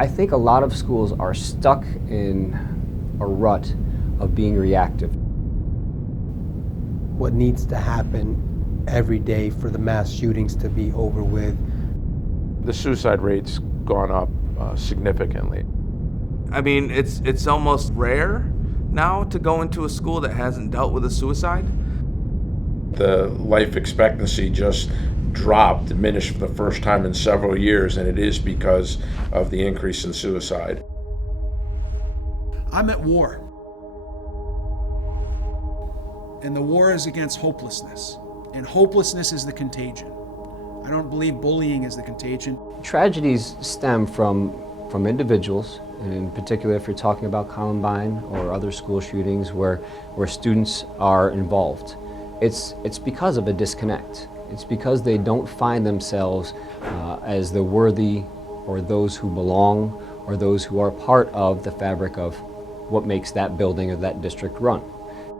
I think a lot of schools are stuck in a rut of being reactive. What needs to happen every day for the mass shootings to be over with? The suicide rate's gone up significantly. I mean, it's almost rare now to go into a school that hasn't dealt with a suicide. The life expectancy just diminished for the first time in several years, and it is because of the increase in suicide. I'm at war. And the war is against hopelessness. And hopelessness is the contagion. I don't believe bullying is the contagion. Tragedies stem from individuals, and in particular if you're talking about Columbine or other school shootings where students are involved. It's because of a disconnect. It's because they don't find themselves as the worthy or those who belong or those who are part of the fabric of what makes that building or that district run.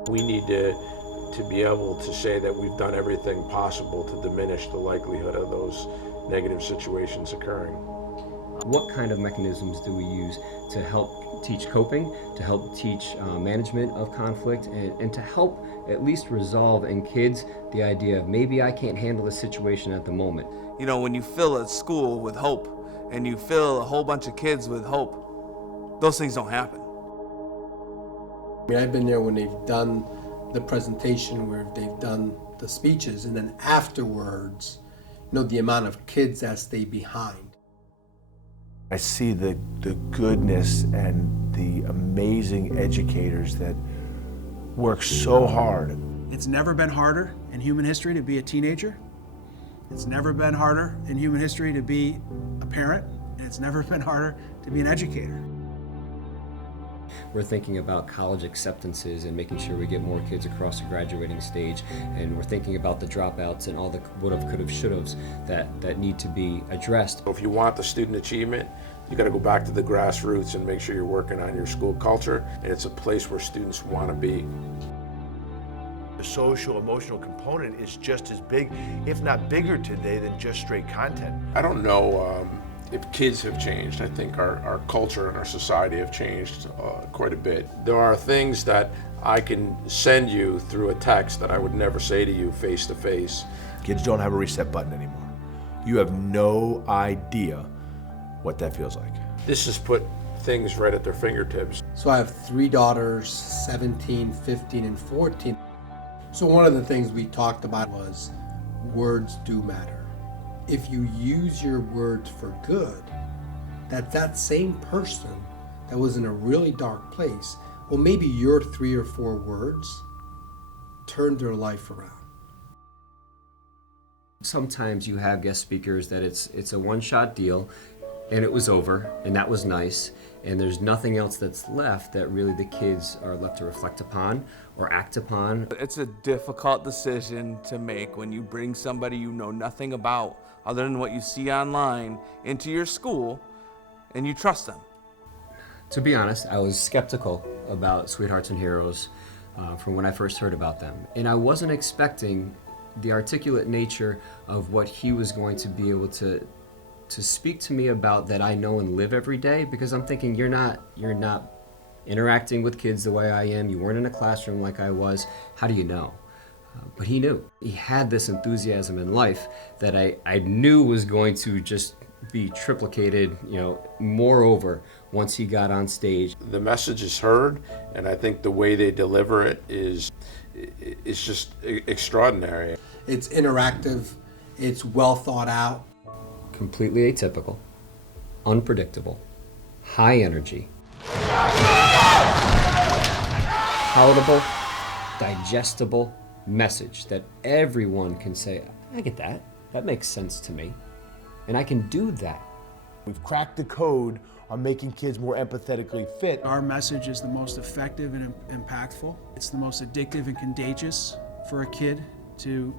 We need to be able to say that we've done everything possible to diminish the likelihood of those negative situations occurring. What kind of mechanisms do we use to help teach coping, to help teach management of conflict, and to help at least resolve in kids the idea of maybe I can't handle the situation at the moment. You know, when you fill a school with hope and you fill a whole bunch of kids with hope, those things don't happen. I mean, I've been there when they've done the presentation, where they've done the speeches, and then afterwards, the amount of kids that stay behind. I see the goodness and the amazing educators that work so hard. It's never been harder in human history to be a teenager. It's never been harder in human history to be a parent. And it's never been harder to be an educator. We're thinking about college acceptances and making sure we get more kids across the graduating stage, and we're thinking about the dropouts and all the would've, could've, should've's that need to be addressed. If you want the student achievement, you got to go back to the grassroots and make sure you're working on your school culture, and it's a place where students want to be. The social, emotional component is just as big, if not bigger today than just straight content. I don't know if kids have changed. I think our culture and our society have changed quite a bit. There are things that I can send you through a text that I would never say to you face to face. Kids don't have a reset button anymore. You have no idea what that feels like. This has put things right at their fingertips. So I have 3 daughters, 17, 15, and 14. So one of the things we talked about was words do matter. If you use your words for good, that same person that was in a really dark place, well, maybe your 3 or 4 words turned their life around. Sometimes you have guest speakers that it's a one-shot deal, and it was over, and that was nice, and there's nothing else that's left that really the kids are left to reflect upon or act upon. It's a difficult decision to make when you bring somebody you know nothing about other than what you see online into your school and you trust them. To be honest, I was skeptical about Sweethearts and Heroes from when I first heard about them, and I wasn't expecting the articulate nature of what he was going to be able to speak to me about that I know and live every day, because I'm thinking you're not interacting with kids the way I am. You weren't in a classroom like I was. How do you know? But he knew. He had this enthusiasm in life that I knew was going to just be triplicated, moreover, once he got on stage. The message is heard, and I think the way they deliver it is just extraordinary. It's interactive, it's well thought out. Completely atypical, unpredictable, high energy, palatable, digestible message that everyone can say, I get that. That makes sense to me. And I can do that. We've cracked the code on making kids more empathetically fit. Our message is the most effective and impactful. It's the most addictive and contagious for a kid to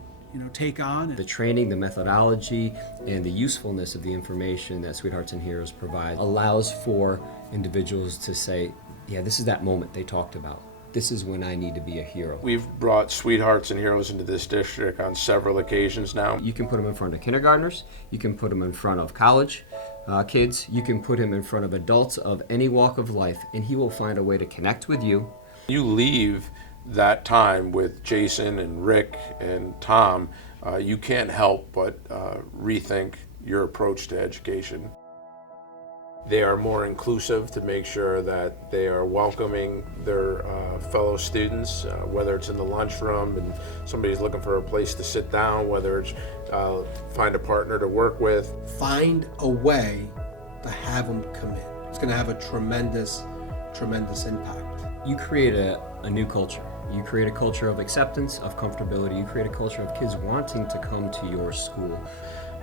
take on. The training, the methodology, and the usefulness of the information that Sweethearts and Heroes provide allows for individuals to say, yeah, this is that moment they talked about. This is when I need to be a hero. We've brought Sweethearts and Heroes into this district on several occasions now. You can put them in front of kindergartners, you can put them in front of college Kids, you can put him in front of adults of any walk of life, and he will find a way to connect with you. You leave that time with Jason and Rick and Tom, you can't help but rethink your approach to education. They are more inclusive to make sure that they are welcoming their fellow students, whether it's in the lunchroom and somebody's looking for a place to sit down, whether it's find a partner to work with. Find a way to have them commit. It's going to have a tremendous impact. You create a new culture. You create a culture of acceptance, of comfortability. You create a culture of kids wanting to come to your school.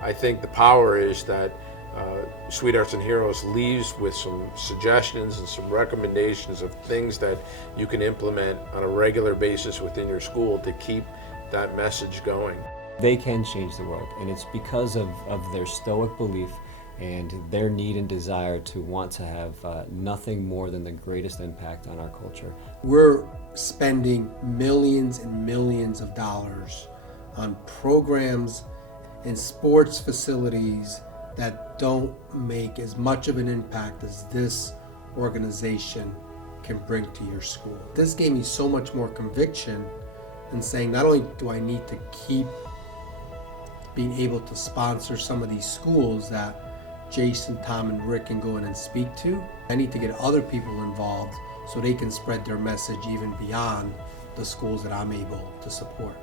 I think the power is that Sweethearts and Heroes leaves with some suggestions and some recommendations of things that you can implement on a regular basis within your school to keep that message going. They can change the world, and it's because of their stoic belief and their need and desire to want to have nothing more than the greatest impact on our culture. We're spending millions and millions of dollars on programs and sports facilities that don't make as much of an impact as this organization can bring to your school. This gave me so much more conviction in saying not only do I need to keep being able to sponsor some of these schools that Jason, Tom, and Rick can go in and speak to, I need to get other people involved so they can spread their message even beyond the schools that I'm able to support.